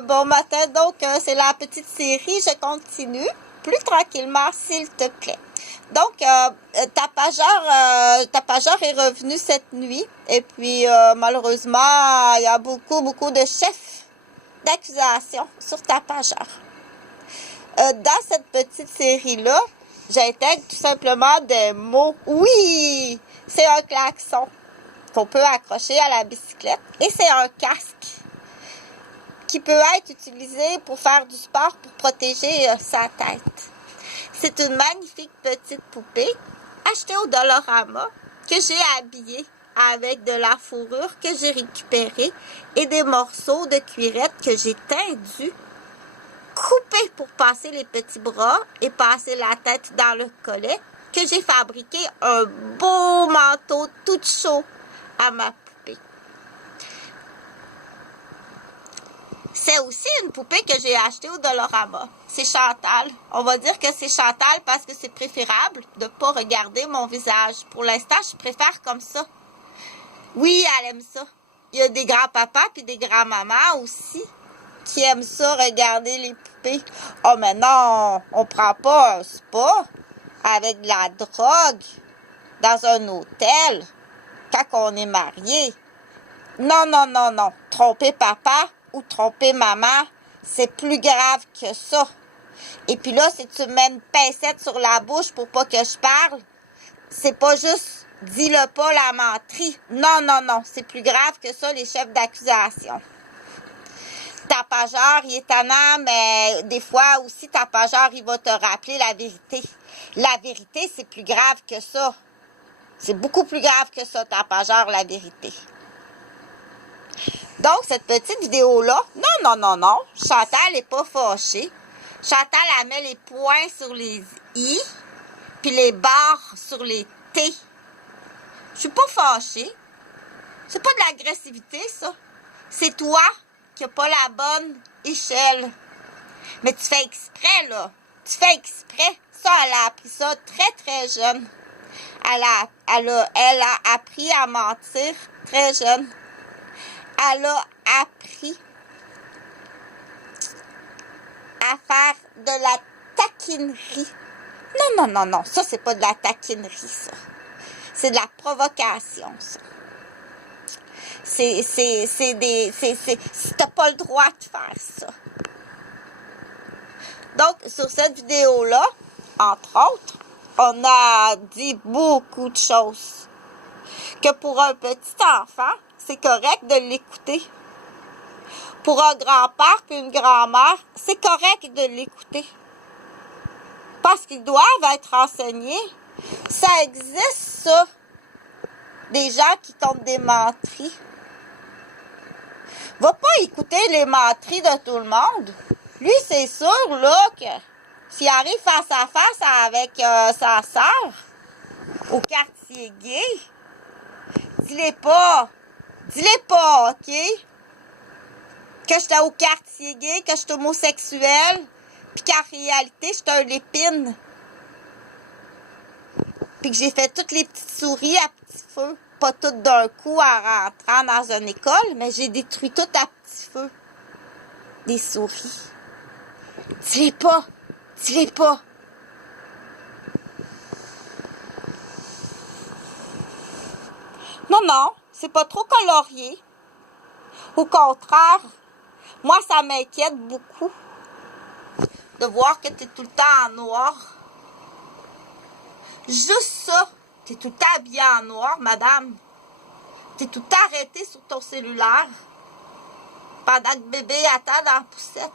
bon matin, donc c'est la petite série, je continue, plus tranquillement s'il te plaît. Donc, Tapageur est revenu cette nuit, et puis malheureusement, il y a beaucoup de chefs d'accusation sur Tapageur. Dans cette petite série-là, j'intègre tout simplement des mots. Oui, c'est un klaxon qu'on peut accrocher à la bicyclette, et c'est un casque qui peut être utilisé pour faire du sport, pour protéger sa tête. C'est une magnifique petite poupée achetée au Dollarama que j'ai habillée avec de la fourrure que j'ai récupérée et des morceaux de cuirette que j'ai tendus, coupés pour passer les petits bras et passer la tête dans le collet, que j'ai fabriqué un beau manteau tout chaud à ma poupée. C'est aussi une poupée que j'ai achetée au Dollarama. C'est Chantal. On va dire que c'est Chantal parce que c'est préférable de ne pas regarder mon visage. Pour l'instant, je préfère comme ça. Oui, elle aime ça. Il y a des grands-papas et des grands-mamans aussi qui aiment ça, regarder les poupées. Oh, mais non, on prend pas un spa avec de la drogue dans un hôtel quand on est marié. Non. Tromper papa ou tromper maman, c'est plus grave que ça. Et puis là, si tu mets une pincette sur la bouche pour pas que je parle, c'est pas juste dis-le pas la menterie. Non, c'est plus grave que ça, les chefs d'accusation. Tapageur, il est tannant, mais des fois aussi, Tapageur, il va te rappeler la vérité. La vérité, c'est plus grave que ça. C'est beaucoup plus grave que ça, Tapageur, la vérité. Donc, cette petite vidéo-là, non, Chantal n'est pas fâchée. Chantal, elle met les points sur les I, puis les barres sur les T. Je suis pas fâchée. C'est pas de l'agressivité, ça. C'est toi qui n'as pas la bonne échelle. Mais tu fais exprès, là. Tu fais exprès. Ça, elle a appris ça très jeune. Elle a appris à mentir très jeune. Elle a appris à faire de la taquinerie. Non. Ça, c'est pas de la taquinerie, ça. C'est de la provocation, ça. T'as pas le droit de faire ça. Donc, sur cette vidéo-là, entre autres, on a dit beaucoup de choses. Que pour un petit enfant, c'est correct de l'écouter. Pour un grand-père et une grand-mère, c'est correct de l'écouter. Parce qu'ils doivent être enseignés. Ça existe, ça. Des gens qui comptent des menteries. Va pas écouter les menteries de tout le monde. Lui, c'est sûr, là, que s'il arrive face à face avec sa sœur au quartier gay, dis-les pas, OK? Que j'étais au quartier gay, que j'étais homosexuel, puis qu'en réalité, j'étais un lépine. Puis que j'ai fait toutes les petites souris à petit feu. Pas toutes d'un coup en rentrant dans une école, mais j'ai détruit tout à petit feu. Des souris. Dis-les pas. Non, c'est pas trop colorié. Au contraire, moi, ça m'inquiète beaucoup de voir que tu es tout le temps en noir. Juste ça, tu es tout le temps habillée en noir, madame. Tu es tout le temps arrêtée sur ton cellulaire pendant que bébé attend dans la poussette.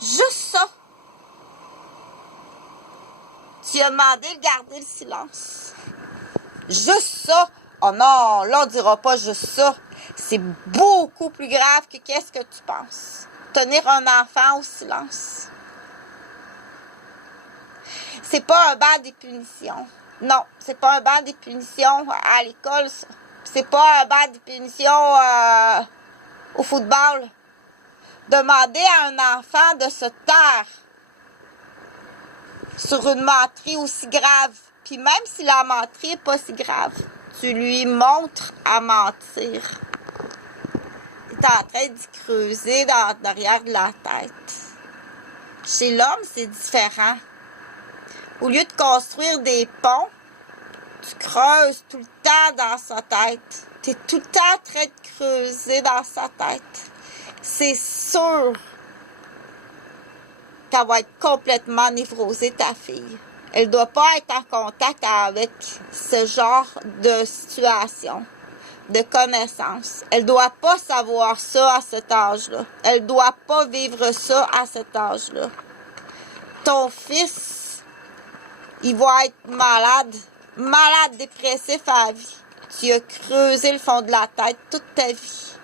Juste ça. Tu as demandé de garder le silence. Juste ça. Oh non, là, on dira pas juste ça. C'est beaucoup plus grave que qu'est-ce que tu penses. Tenir un enfant au silence. C'est pas un banc des punitions. Non, c'est pas un banc des punitions à l'école, ça. C'est pas un banc des punitions au football. Demander à un enfant de se taire sur une menterie aussi grave. Puis même si la menterie n'est pas si grave, tu lui montres à mentir. es en train d'y creuser dans l'arrière de la tête. Chez l'homme, c'est différent. Au lieu de construire des ponts, tu creuses tout le temps dans sa tête. Tu es tout le temps en train de creuser dans sa tête. C'est sûr qu'elle va être complètement névrosée, ta fille. Elle ne doit pas être en contact avec ce genre de situation, de connaissances. Elle ne doit pas savoir ça à cet âge-là. Elle ne doit pas vivre ça à cet âge-là. Ton fils, il va être malade, dépressif à la vie. Tu as creusé le fond de la tête toute ta vie.